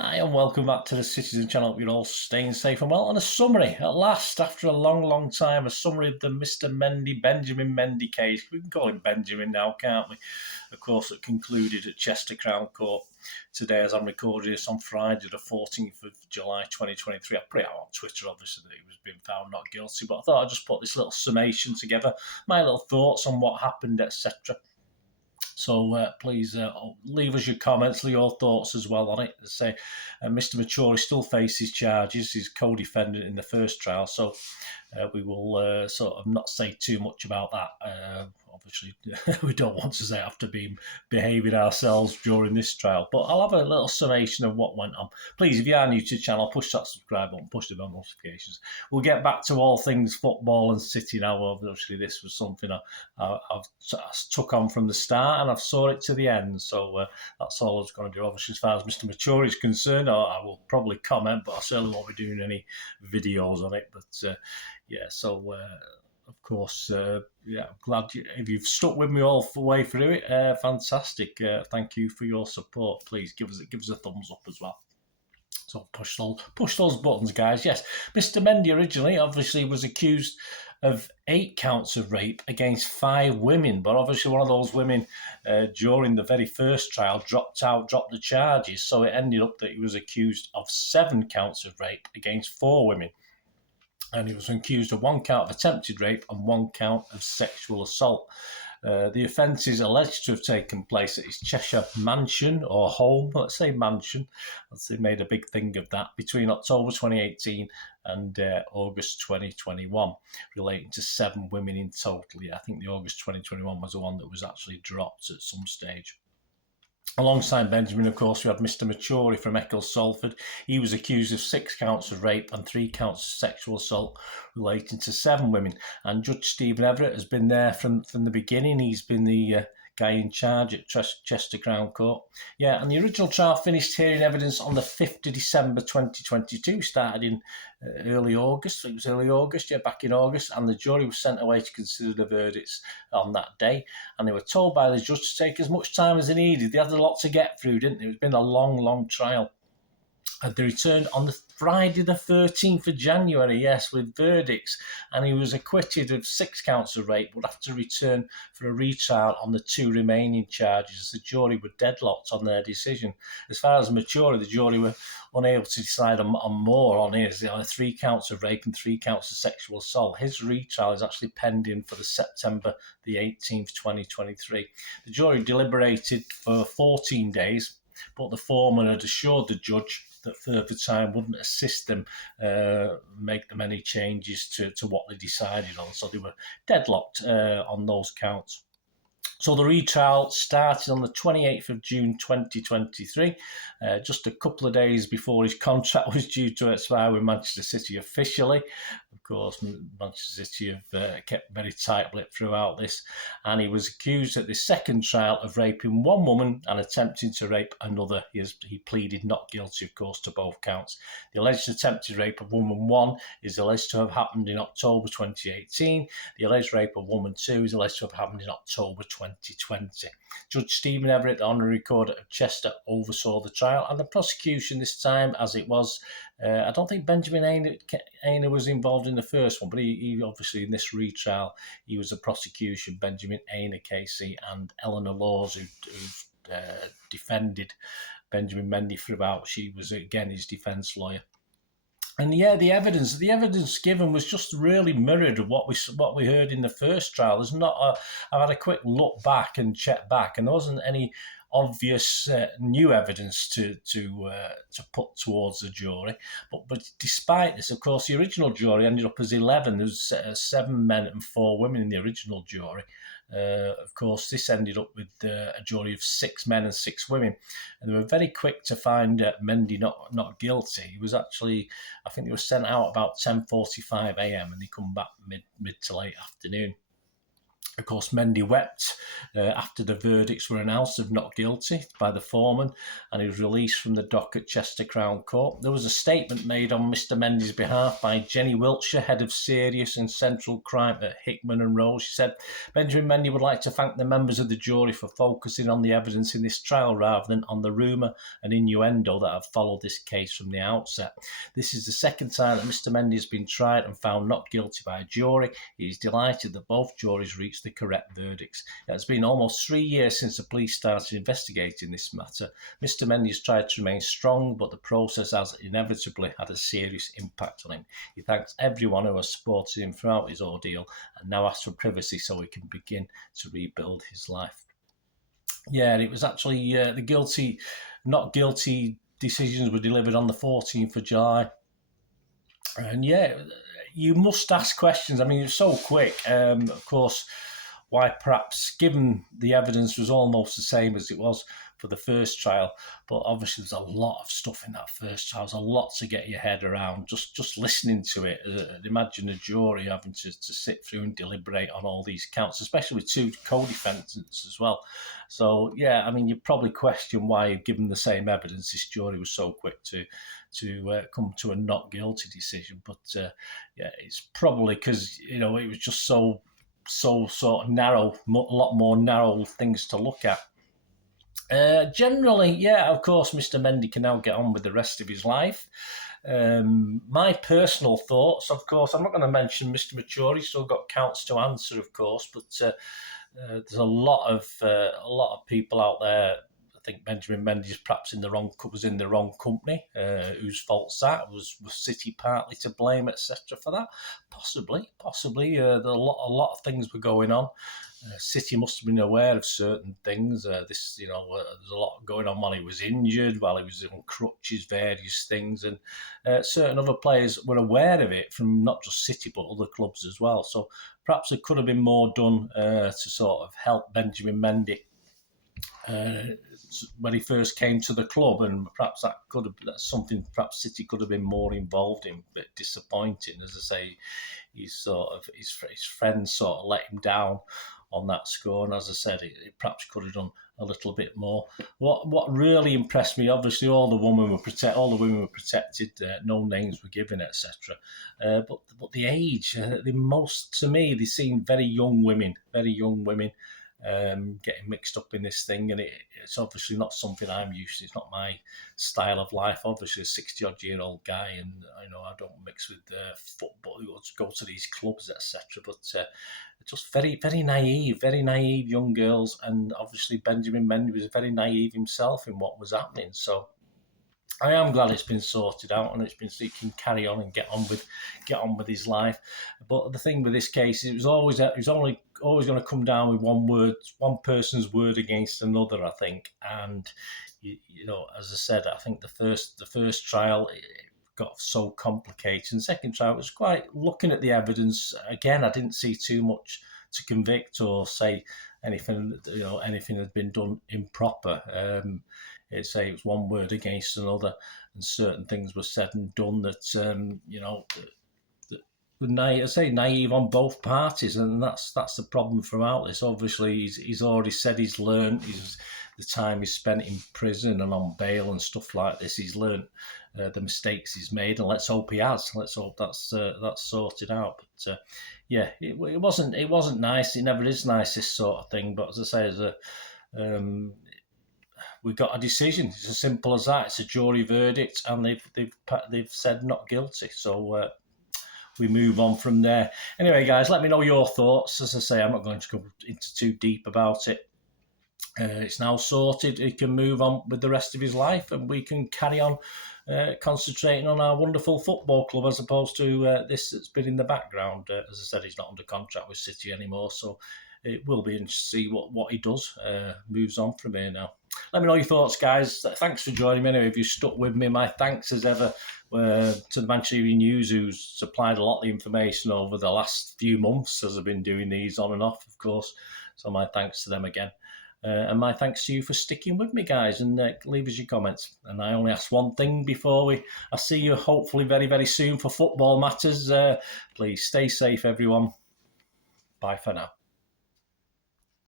Hi and welcome back to the Citizen channel. Hope you're all staying safe and well. And a summary, at last, after a long time, a summary of the Mr. Mendy, Benjamin Mendy case. We can call him Benjamin now, can't we? Of course, it concluded at Chester Crown Court today as I'm recording this on Friday, the 14th of July 2023. I put it out on Twitter, obviously, that he was being found not guilty, but I thought I'd just put this little summation together, my little thoughts on what happened, etc. So please leave us your comments, leave your thoughts as well on it. Say, Mr. Maturi still faces charges. He's co-defendant in the first trial, so we will sort of not say too much about that. Obviously, we don't want to say after behaving ourselves during this trial, but I'll have a little summation of what went on. Please, if you are new to the channel, push that subscribe button, push the bell notifications. We'll get back to all things football and City now. Obviously, this was something I took on from the start, and I've saw it to the end. So that's all I was going to do. Obviously, as far as Mr. Maturi is concerned, I will probably comment, but I certainly won't be doing any videos on it. But yeah, so of course, yeah, I'm glad if you've stuck with me all the way through it. Fantastic. Thank you for your support. Please give us a thumbs up as well. So push those buttons, guys. Yes, Mr. Mendy originally obviously was accused of 8 counts of rape against 5 women, but obviously one of those women during the very first trial dropped the charges, so it ended up that he was accused of 7 counts of rape against 4 women. And he was accused of 1 count of attempted rape and 1 count of sexual assault. The offence is alleged to have taken place at his Cheshire mansion or home, let's say mansion, as they made a big thing of that, between October 2018 and August 2021, relating to 7 women in total. Yeah, I think the August 2021 was the one that was actually dropped at some stage. Alongside Benjamin, of course, we had Mr. Maturi from Eccles Salford. He was accused of 6 counts of rape and 3 counts of sexual assault relating to 7 women. And Judge Stephen Everett has been there from the beginning. He's been the guy in charge at Chester Crown Court. Yeah, and the original trial finished hearing evidence on the 5th of December 2022, started in early August. It was early August, yeah, back in August, and the jury was sent away to consider the verdicts on that day. And they were told by the judge to take as much time as they needed. They had a lot to get through, didn't they? It's been a long trial. And they returned on the Friday the 13th of January, yes, with verdicts. And he was acquitted of 6 counts of rape, would have to return for a retrial on the 2 remaining charges. The jury were deadlocked on their decision. As far as Maturi, the jury were unable to decide on more on his. 3 counts of rape and 3 counts of sexual assault. His retrial is actually pending for the September the 18th, 2023. The jury deliberated for 14 days, but the foreman had assured the judge that further time wouldn't assist them make them any changes to what they decided on. So they were deadlocked on those counts. So the retrial started on the 28th of June 2023, just a couple of days before his contract was due to expire with Manchester City officially. Of course, Manchester City have kept very tight-lipped throughout this, and he was accused at the second trial of raping 1 woman and attempting to rape another. He pleaded not guilty, of course, to both counts. The alleged attempted rape of woman 1 is alleged to have happened in October 2018. The alleged rape of woman 2 is alleged to have happened in October 2020. Judge Stephen Everett, the honorary court of Chester, oversaw the trial, and the prosecution this time, as it was, I don't think Benjamin Aina was involved in the first one, but he obviously in this retrial, he was the prosecution, Benjamin Aina, Casey, and Eleanor Laws, who defended Benjamin Mendy throughout. She was, again, his defence lawyer. And yeah, the evidence given was just really mirrored of what we heard in the first trial. I've had a quick look back and check back, and there wasn't any obvious new evidence to put towards the jury. But despite this, of course, the original jury ended up as 11. There was 7 men and 4 women in the original jury. Of course, this ended up with a jury of 6 men and 6 women, and they were very quick to find Mendy not guilty. He was actually, I think, he was sent out about 10:45 a.m. and he come back mid to late afternoon. Of course, Mendy wept after the verdicts were announced of not guilty by the foreman, and he was released from the dock at Chester Crown Court. There was a statement made on Mr. Mendy's behalf by Jenny Wiltshire, head of Serious and Central Crime at Hickman and Rowe. She said, Benjamin Mendy would like to thank the members of the jury for focusing on the evidence in this trial rather than on the rumour and innuendo that have followed this case from the outset. This is the second time that Mr. Mendy has been tried and found not guilty by a jury. He is delighted that both juries reached the correct verdicts. It has been almost 3 years since the police started investigating this matter. Mr. Mendy has tried to remain strong, but the process has inevitably had a serious impact on him. He thanks everyone who has supported him throughout his ordeal and now asks for privacy so he can begin to rebuild his life. Yeah, it was actually the not guilty decisions were delivered on the 14th of July. And yeah, you must ask questions. I mean, it's so quick. Of course, why perhaps, given the evidence was almost the same as it was for the first trial, but obviously there's a lot of stuff in that first trial. There's a lot to get your head around. Just listening to it, imagine a jury having to sit through and deliberate on all these counts, especially with two co-defendants as well. So, yeah, I mean, you probably question why, given the same evidence, this jury was so quick to come to a not guilty decision. But, yeah, it's probably because, it was just so sort of narrow, a lot more narrow things to look at. Generally, yeah, of course, Mr. Mendy can now get on with the rest of his life. My personal thoughts, of course, I'm not going to mention Mr. Mature. He's still got counts to answer, of course, but there's a lot of people out there. I think Benjamin Mendy perhaps was in the wrong company. Whose fault's that? Was City partly to blame, etc. for that? Possibly. There a lot of things were going on. City must have been aware of certain things. There's a lot going on while he was injured, while he was on crutches, various things, and certain other players were aware of it from not just City but other clubs as well. So perhaps there could have been more done to sort of help Benjamin Mendy when he first came to the club, and perhaps that's something perhaps City could have been more involved in. A bit disappointing, as I say, his friends sort of let him down on that score, and as I said, it perhaps could have done a little bit more. What really impressed me, obviously, all the women were protected, no names were given, etc. But the age, to me, they seem very young women. Getting mixed up in this thing, and it's obviously not something I'm used to. It's not my style of life. Obviously, a 60-odd-year-old guy, and I don't mix with football. Go to these clubs, etc. But just very, very naive young girls, and obviously Benjamin Mendy was very naive himself in what was happening. So I am glad it's been sorted out, and he can carry on and get on with his life. But the thing with this case, it was always going to come down with one person's word against another, I think. And as I said, I think the first trial it got so complicated, and the second trial was quite, looking at the evidence again, I didn't see too much to convict or say anything had been done improper. It was one word against another, and certain things were said and done that naive on both parties, and that's the problem throughout this. Obviously, he's already said he's learned the time he's spent in prison and on bail and stuff like this. He's learned the mistakes he's made, and let's hope he has. Let's hope that's sorted out. But yeah, it wasn't nice. It never is nice, this sort of thing. But as I say, we got a decision. It's as simple as that. It's a jury verdict, and they've said not guilty. So we move on from there. Anyway, guys, let me know your thoughts. As I say, I'm not going to go into too deep about it. It's now sorted. He can move on with the rest of his life, and we can carry on concentrating on our wonderful football club, as opposed to this that's been in the background. As I said, he's not under contract with City anymore, so it will be interesting to see what he does. Moves on from here now. Let me know your thoughts, guys. Thanks for joining me. Anyway, if you stuck with me, my thanks as ever to the Manchester Evening News, who's supplied a lot of the information over the last few months as I've been doing these on and off, of course. So my thanks to them again. And my thanks to you for sticking with me, guys, and leave us your comments. And I only ask one thing before I see you hopefully very, very soon for football matters. Please stay safe, everyone. Bye for now.